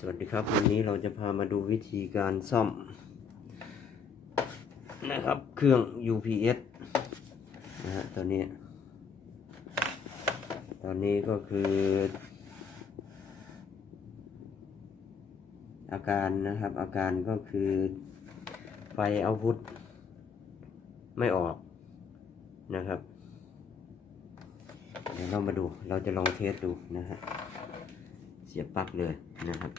สวัสดีครับวันนี้เราจะพามาดูวิธีการซ่อมนะครับเครื่อง UPS นะฮะตอนนี้ก็คืออาการนะครับอาการก็คือไฟเอาท์พุตไม่ออกนะครับเดี๋ยวเรามาดูเราจะลองเทสดูนะฮะเสียบปลั๊กเลยนะครับ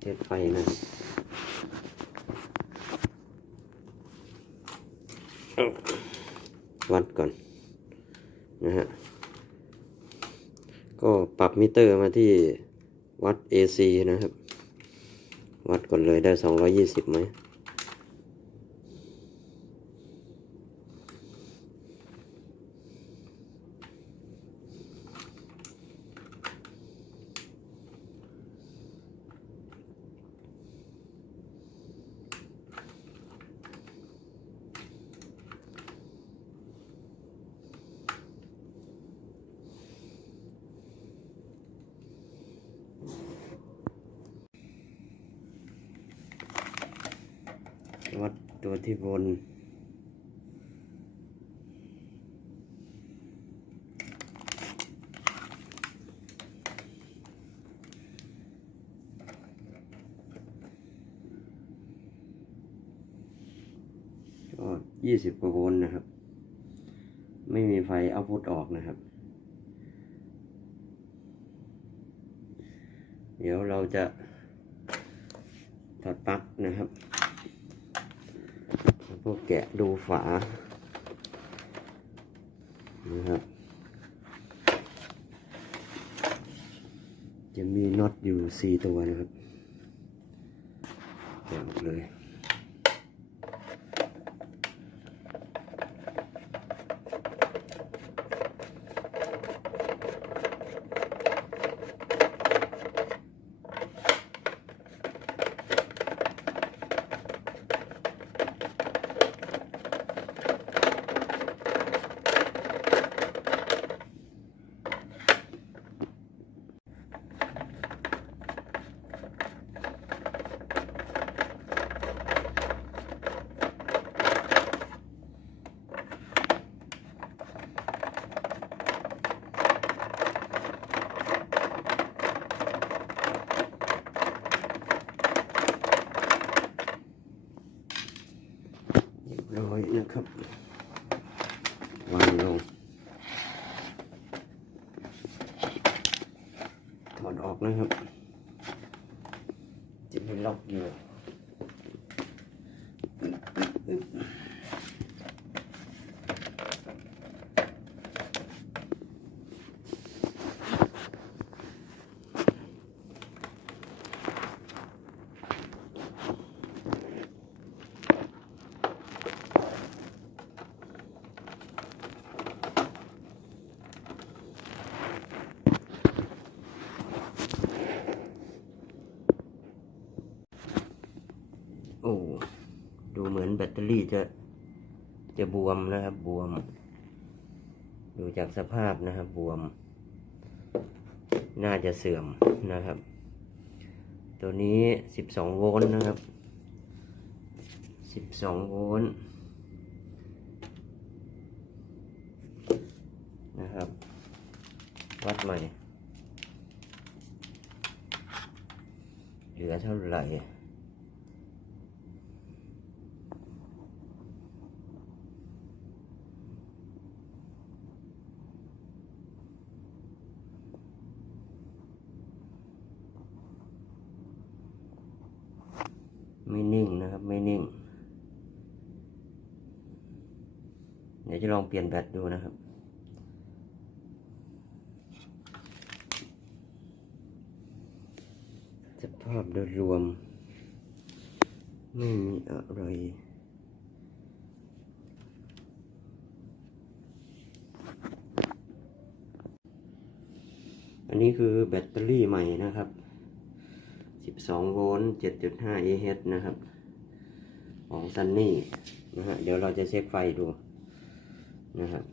เทสไฟนะครับวัดก่อนนะฮะก็ปรับมิเตอร์มาที่วัด AC นะครับวัดก่อนเลยได้220ไหมวัดตัวที่บนก็20 กว่าโวลต์นะครับไม่มีไฟเอาท์พุตออกนะครับเดี๋ยวเราจะถอดปลั๊กนะครับแล้วก็แกะดูฝานะครับจะมีน็อตอยู่4 ตัวนะครับแกะออกเลยร้อยนะครับวางลงถอดออกนะครับจะไม่ล็อกอยู่โอ้ดูเหมือนแบตเตอรี่จะบวมนะครับบวมดูจากสภาพนะครับบวมน่าจะเสื่อมนะครับตัวนี้12 โวลต์นะครับ12 โวลต์นะครับวัดใหม่เหลือเท่าไหร่ไม่นิ่งนะครับไม่นิ่งเดี๋ยวจะลองเปลี่ยนแบตดูนะครับสภาพโดยรวมไม่มีอะไรอันนี้คือแบตเตอรี่ใหม่นะครับ12 โวลต์ 7.5 Ah นะครับ ของซันนี่นะฮะเดี๋ยวเราจะเช็คไฟดูนะครับ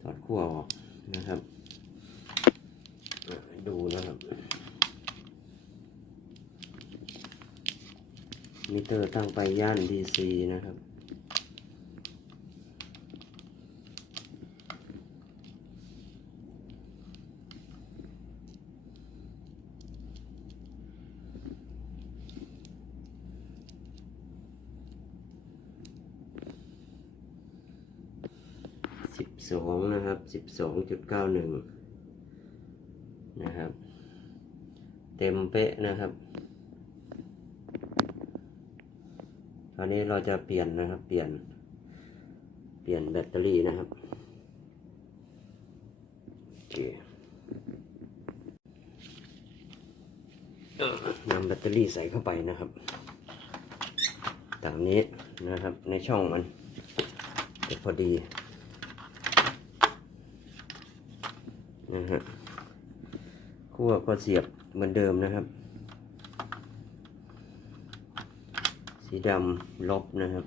ถอดขั้วออกนะครับดูนะครับมิเตอร์ตั้งไปย่าน DC นะครับ12นะครับ12.91นะครับเต็มเป๊ะนะครับคราวนี้เราจะเปลี่ยนนะครับเปลี่ยนแบตเตอรี่นะครับโอเคนำแบตเตอรี่ใส่เข้าไปนะครับตามนี้นะครับในช่องมันจะพอดีนะฮะขั้วก็เสียบเหมือนเดิมนะครับสีดำลบนะครับ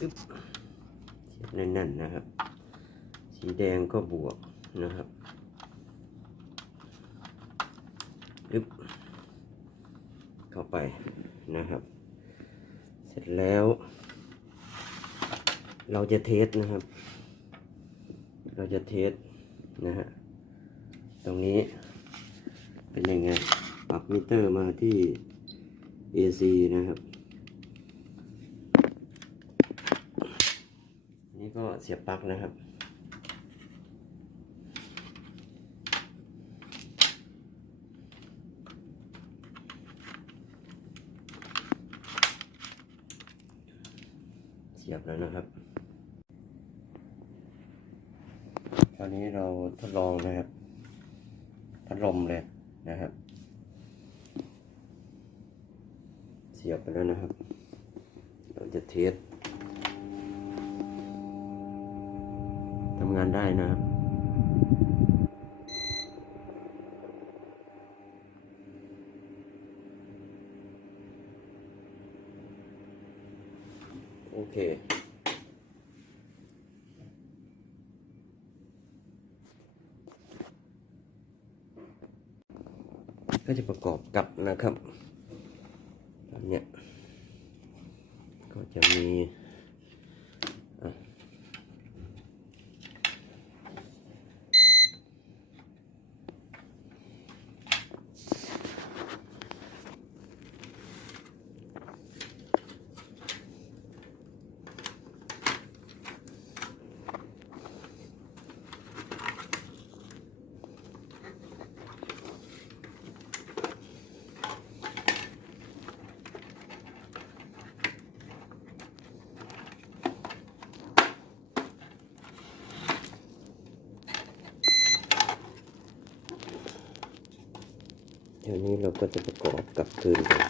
อึ๊บเสียบแน่นๆนะครับสีแดงก็บวกนะครับอึ๊บเข้าไปนะครับเสร็จแล้วเราจะเทสนะครับเราจะเทสนะฮะตรงนี้เป็นยังไงปรับมิเตอร์มาที่ AC นะครับนี่ก็เสียบปลั๊กนะครับเสียบแล้วนะครับคราวนี้เราทดลองนะครับพัดลมเลยนะครับเสียบไปแล้วนะครับเราจะเทสทำงานได้นะครับโอเคก็จะประกอบกับนะครับแบบเนี้ยก็จะมีเดี๋ยวนี้เราก็จะประกอบกับคืนกัน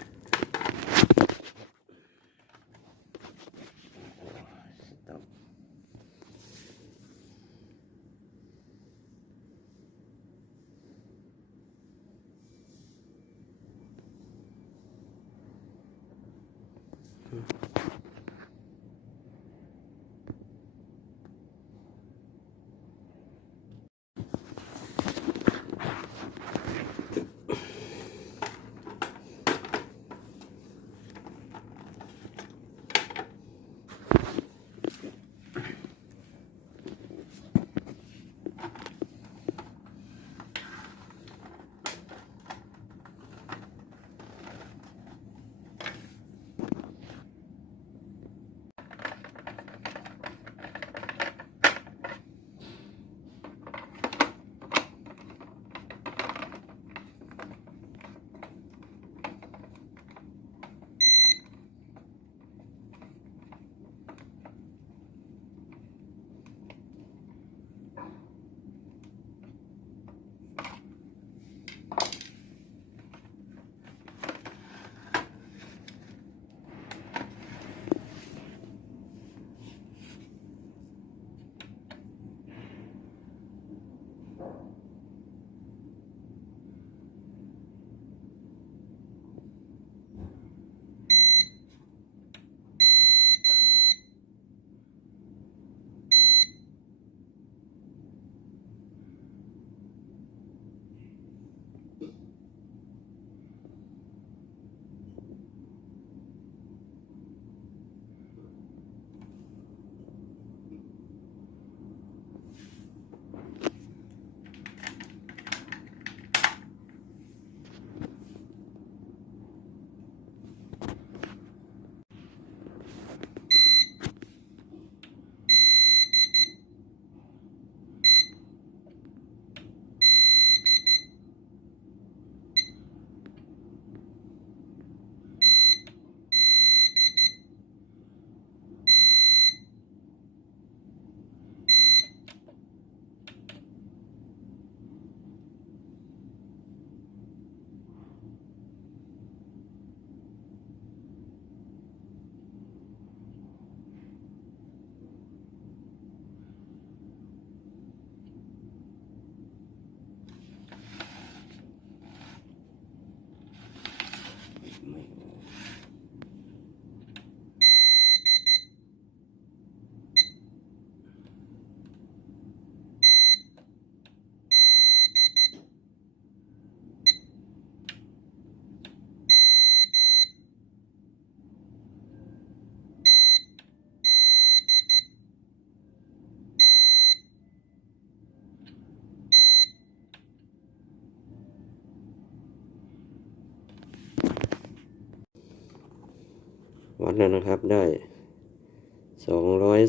วัดแล้วนะครับได้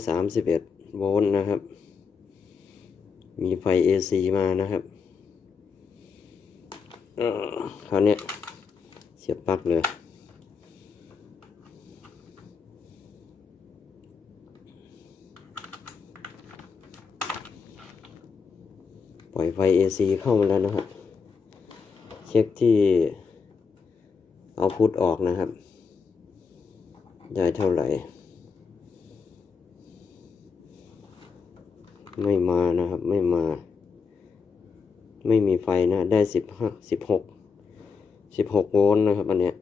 231โวลต์นะครับมีไฟ AC มานะครับคราวนี้เสียบปลั๊กเลยปล่อยไฟ AC เข้ามาแล้วนะครับเช็คที่เอาพุทออกนะครับได้เท่าไหร่ไม่มานะครับไม่มีไฟนะได้16โวลต์นะครับอันเนี้ย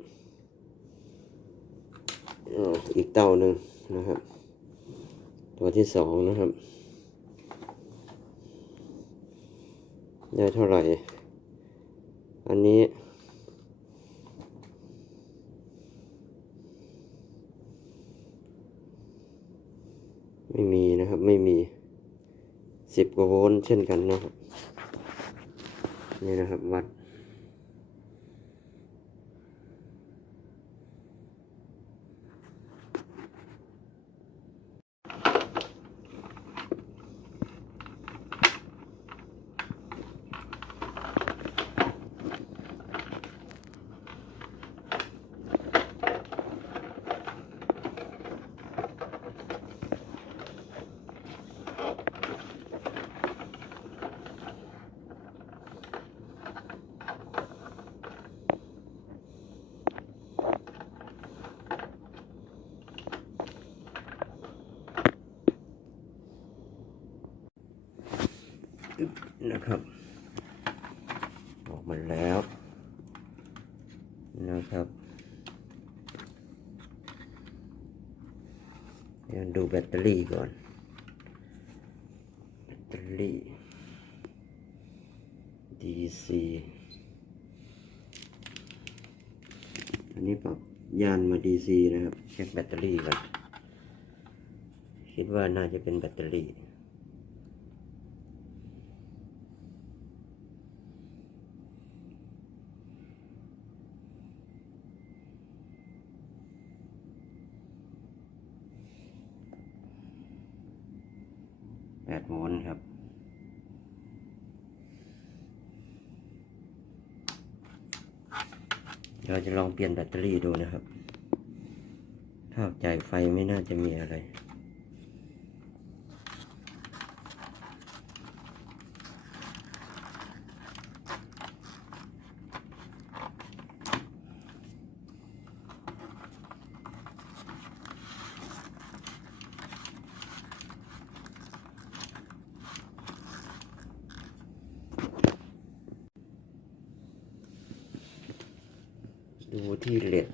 อีกเต้าหนึ่งนะครับตัวที่สองนะครับได้เท่าไหร่อันนี้ไม่มีนะครับไม่มี10 กว่าโวลต์เช่นกันนะครับนี่นะครับวัดนะครับออกมาแล้วนะครับเดี๋ยวดูแบตเตอรี่ก่อนแบตเตอรี่ DC อันนี้ปรับย่านมา DC นะครับเช็คแบตเตอรี่ก่อนคิดว่าน่าจะเป็นแบตเตอรี่8 โวลต์ครับเราจะลองเปลี่ยนแบตเตอรี่ดูนะครับถ้าจ่ายไฟไม่น่าจะมีอะไรดูที่เลด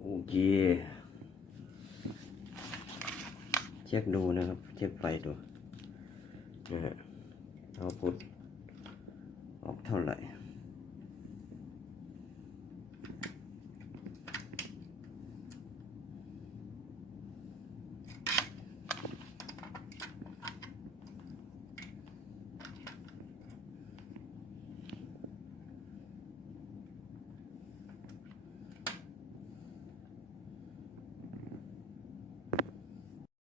โอเคเช็คดูนะครับเช็คไฟดูนะฮะเอาพุทออกเท่าไหร่